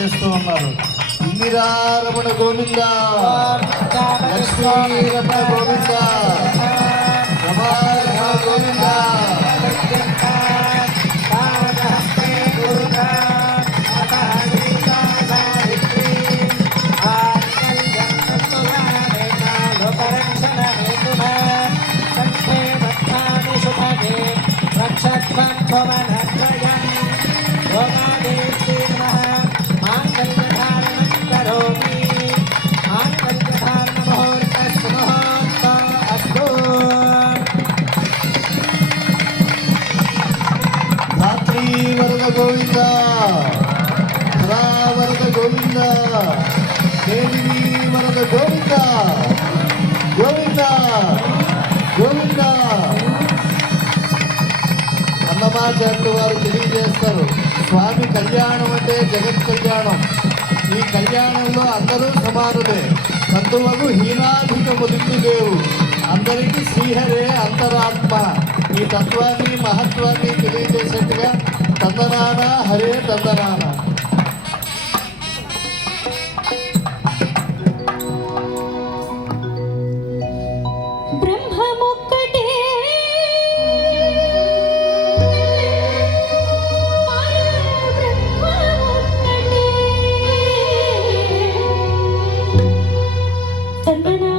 చేస్తూ ఉన్నారు. ఇందిరారమణ గోవింద, లక్ష్మీరమణ గోవింద, రమారమణ గోవింద. వరద గోవింద, వరద గోవింద, దేవి వరద గోవింద, గోవింద గోవింద. అన్నమాచార్యులు వారు తెలియజేస్తారు, స్వామి కళ్యాణం అంటే జగత్ కళ్యాణం. ఈ కళ్యాణంలో అందరూ సమానులే, బంధువులు హీనాధికములిందు లేవు, అందరికీ శ్రీహరే అంతరాత్మ. ఈ తత్వాన్ని మహత్వాన్ని తెలియజేసేట్టుగా తందనాన హరే తందనాన. తందనా